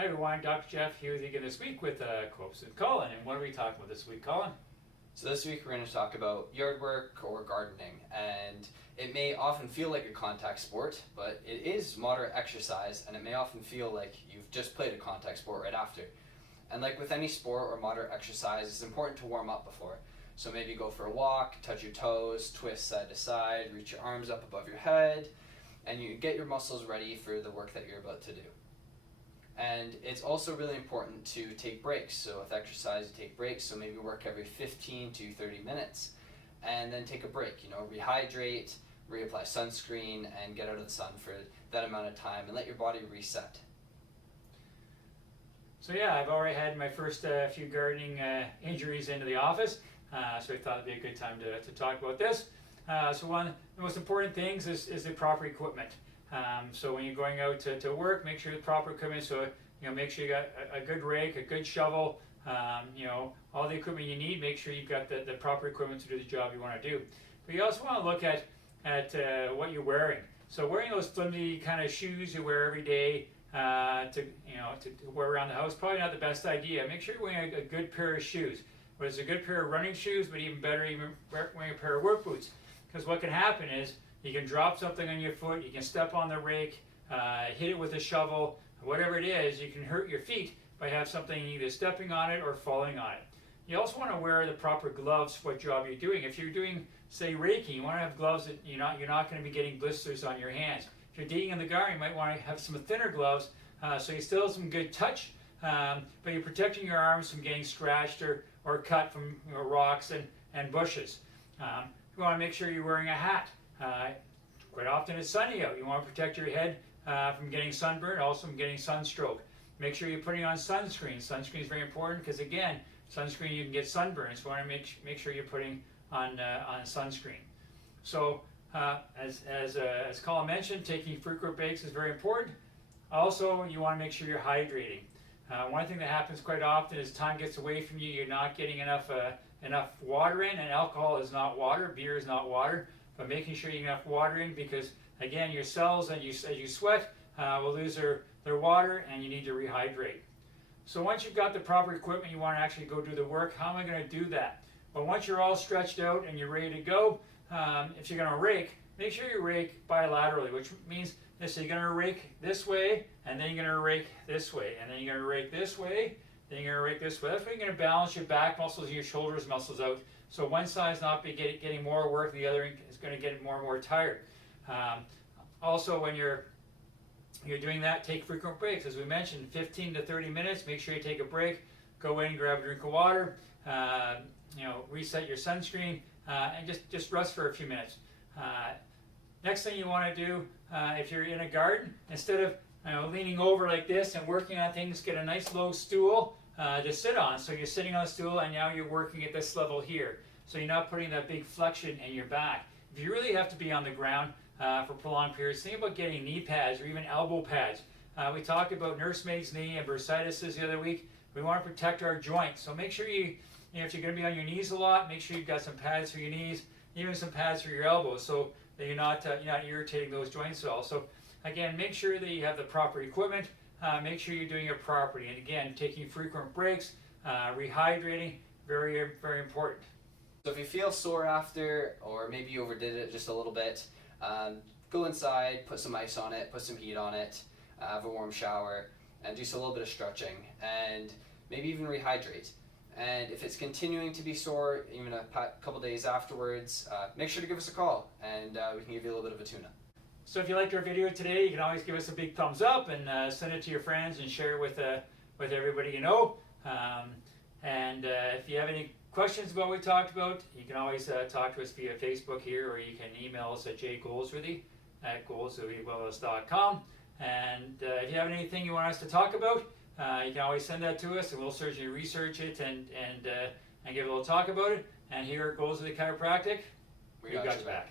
Hi everyone, Dr. Jeff here with you again this week with Quotes and Colin. And what are we talking about this week, Colin? So this week we're going to talk about yard work or gardening, and it may often feel like a contact sport, but it is moderate exercise, and it may often feel like you've just played a contact sport right after. And like with any sport or moderate exercise, it's important to warm up before. So maybe go for a walk, touch your toes, twist side to side, reach your arms up above your head, and you get your muscles ready for the work that you're about to do. And it's also really important to take breaks. So with exercise, you take breaks. So maybe work every 15 to 30 minutes and then take a break. Rehydrate, reapply sunscreen, and get out of the sun for that amount of time and let your body reset. So yeah, I've already had my first few gardening injuries into the office. So I thought it'd be a good time to talk about this. So one of the most important things is the proper equipment. So when you're going out to work, make sure the proper equipment. So make sure you got a good rake, a good shovel. All the equipment you need. Make sure you've got the proper equipment to do the job you want to do. But you also want to look at what you're wearing. So wearing those flimsy kind of shoes you wear every day to wear around the house, probably not the best idea. Make sure you're wearing a good pair of shoes. Whether it's a good pair of running shoes, but even better, wearing a pair of work boots. Because what can happen is you can drop something on your foot, you can step on the rake, hit it with a shovel, whatever it is, you can hurt your feet by having something either stepping on it or falling on it. You also want to wear the proper gloves for what job you're doing. If you're doing, say, raking, you want to have gloves that you're not going to be getting blisters on your hands. If you're digging in the garden, you might want to have some thinner gloves so you still have some good touch, but you're protecting your arms from getting scratched or cut from rocks and bushes. You want to make sure you're wearing a hat. Quite often it's sunny out. You want to protect your head from getting sunburned, also from getting sunstroke. Make sure you're putting on sunscreen. Sunscreen is very important because, again, sunscreen you can get sunburned. So you want to make sure you're putting on sunscreen. So as Colin mentioned, taking frequent breaks is very important. Also, you want to make sure you're hydrating. One thing that happens quite often is time gets away from you. You're not getting enough water in, and alcohol is not water. Beer is not water. But making sure you get enough water in, because again, your cells as you sweat will lose their water, and you need to rehydrate. So once you've got the proper equipment, you want to actually go do the work. How am I going to do that? Well, once you're all stretched out and you're ready to go, if you're going to rake, make sure you rake bilaterally, which means this: you're going to rake this way, and then you're going to rake this way, and then you're going to rake this way, then you're going to rake this way. That's why you're going to balance your back muscles and your shoulders muscles out. So one side's not getting more work, the other is going to get more and more tired. Also, when you're doing that, take frequent breaks. As we mentioned, 15 to 30 minutes. Make sure you take a break. Go in, grab a drink of water. Reset your sunscreen, and just rest for a few minutes. Next thing you want to do, if you're in a garden, instead of leaning over like this and working on things, get a nice low stool to sit on. So you're sitting on a stool, and now you're working at this level here. So you're not putting that big flexion in your back. If you really have to be on the ground for prolonged periods, think about getting knee pads or even elbow pads. We talked about nursemaid's knee and bursitis the other week. We want to protect our joints. So make sure if you're going to be on your knees a lot, make sure you've got some pads for your knees, even some pads for your elbows, so that you're not irritating those joints at all. So again, make sure that you have the proper equipment. Make sure you're doing it properly. And again, taking frequent breaks, rehydrating, very, very important. So if you feel sore after, or maybe you overdid it just a little bit, go inside, put some ice on it, put some heat on it, have a warm shower, and do a little bit of stretching, and maybe even rehydrate. And if it's continuing to be sore, even a couple days afterwards, make sure to give us a call, and we can give you a little bit of a tune-up. So if you liked our video today, you can always give us a big thumbs up and send it to your friends and share it with everybody you know. If you have any questions about what we talked about, you can always talk to us via Facebook here, or you can email us at jgoldsworthy@goldsworthywellness.com. And if you have anything you want us to talk about, you can always send that to us, and we'll certainly research it and give a little talk about it. And here at Goldsworthy Chiropractic, we got your back.